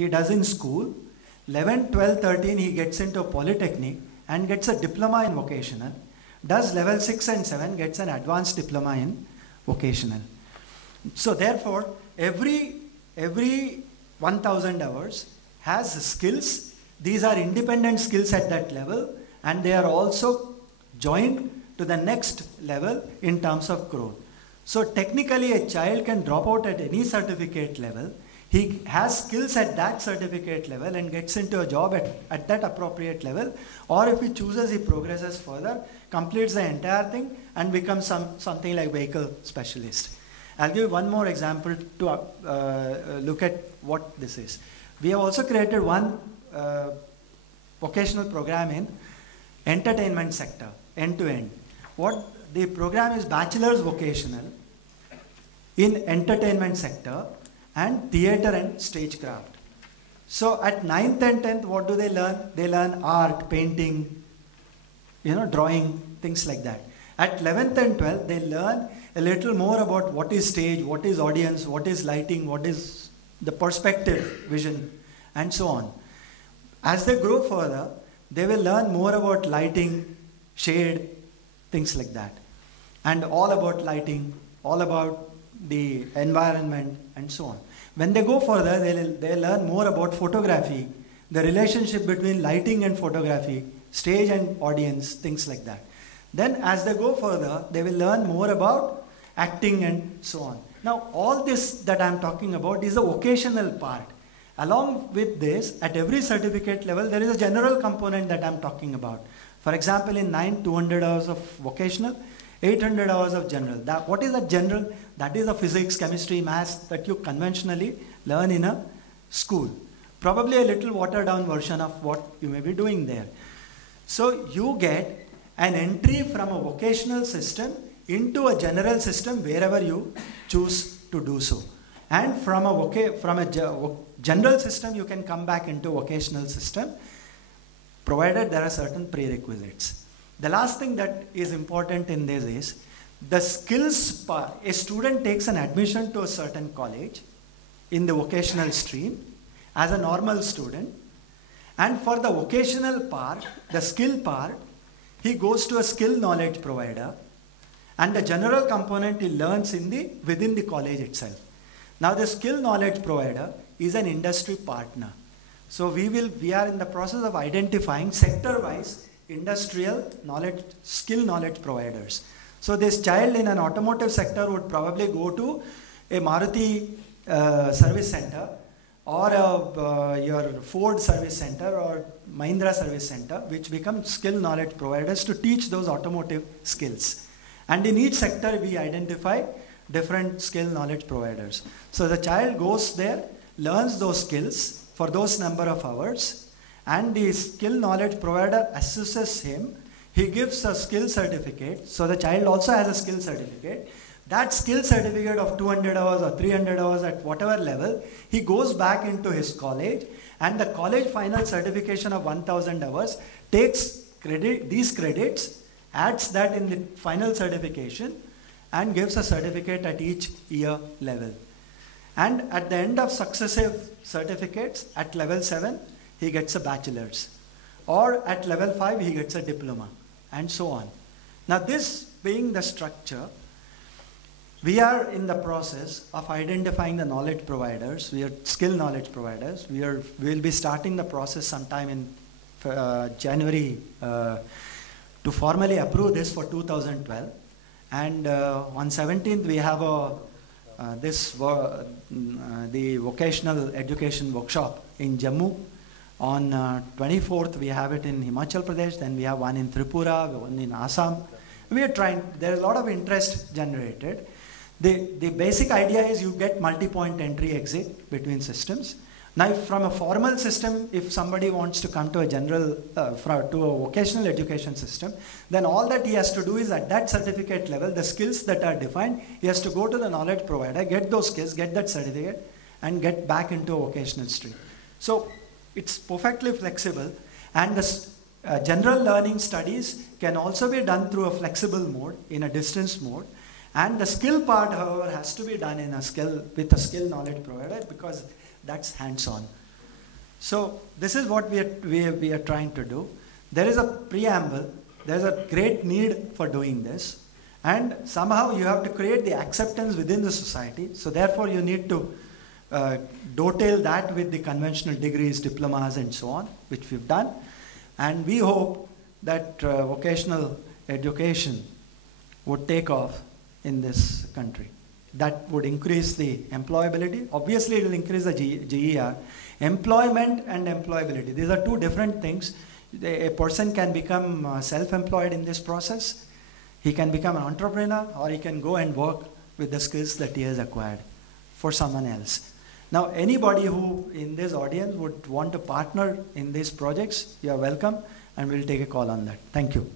he does in school. 11, 12, 13 he gets into a polytechnic and gets a diploma in vocational. Does level 6 and 7, gets an advanced diploma in vocational. So therefore, every 1000 hours has skills. These are independent skills at that level, and they are also joined to the next level in terms of growth. So technically a child can drop out at any certificate level. He has skills at that certificate level and gets into a job at that appropriate level, or if he chooses, he progresses further, completes the entire thing and becomes something like vehicle specialist. I'll give you one more example to look at what this is. We have also created one vocational program in entertainment sector, end-to-end. What the program is, bachelor's vocational in entertainment sector and theater and stagecraft. So at 9th and 10th, what do they learn? They learn art, painting, drawing, things like that. At 11th and 12th, they learn a little more about what is stage, what is audience, what is lighting, what is the perspective, vision, and so on. As they grow further, they will learn more about lighting, shade, things like that. And all about lighting, all about the environment, and so on. When they go further, they learn more about photography, the relationship between lighting and photography, stage and audience, things like that. Then as they go further, they will learn more about acting and so on. Now all this that I am talking about is a vocational part. Along with this, at every certificate level, there is a general component that I am talking about. For example, in 9, 200 hours of vocational, 800 hours of general. What is that general? That is the physics, chemistry, maths that you conventionally learn in a school. Probably a little watered down version of what you may be doing there. So you get an entry from a vocational system into a general system wherever you choose to do so. And from a general system, you can come back into vocational system, provided there are certain prerequisites. The last thing that is important in this is the skills part. A student takes an admission to a certain college in the vocational stream as a normal student, and for the vocational part, the skill part, he goes to a skill knowledge provider, and the general component he learns within the college itself. Now the skill knowledge provider is an industry partner. So we are in the process of identifying sector-wise industrial knowledge, skill knowledge providers. So this child in an automotive sector would probably go to a Maruti service center, or your Ford service center, or Mahindra service center, which become skill knowledge providers to teach those automotive skills. And in each sector, we identify different skill knowledge providers. So the child goes there, learns those skills for those number of hours, and the skill knowledge provider assesses him. He gives a skill certificate. So the child also has a skill certificate. That skill certificate of 200 hours or 300 hours at whatever level, he goes back into his college, and the college final certification of 1000 hours takes these credits, adds that in the final certification, and gives a certificate at each year level. And at the end of successive certificates, at level 7, he gets a bachelor's. Or at level 5, he gets a diploma, and so on. Now this being the structure, we are in the process of identifying the knowledge providers. We are skill knowledge providers. We'll be starting the process sometime in January to formally approve this for 2012. And on 17th, we have the vocational education workshop in Jammu. On 24th, we have it in Himachal Pradesh. Then we have one in Tripura, one in Assam. We are trying. There is a lot of interest generated. The basic idea is you get multi-point entry-exit between systems. Now, from a formal system, if somebody wants to come to a general, to a vocational education system, then all that he has to do is at that certificate level, the skills that are defined, he has to go to the knowledge provider, get those skills, get that certificate, and get back into a vocational stream. So it's perfectly flexible, and the general learning studies can also be done through a flexible mode, in a distance mode. And the skill part, however, has to be done with a skill knowledge provider, because that's hands-on. So this is what we are trying to do. There is a preamble, there is a great need for doing this, and somehow you have to create the acceptance within the society. So therefore you need to dovetail that with the conventional degrees, diplomas and so on, which we've done. And we hope that vocational education would take off in this country. That would increase the employability. Obviously it will increase the GER. Employment and employability, these are two different things. A person can become self-employed in this process. He can become an entrepreneur, or he can go and work with the skills that he has acquired for someone else. Now anybody who in this audience would want to partner in these projects, you are welcome, and we'll take a call on that. Thank you.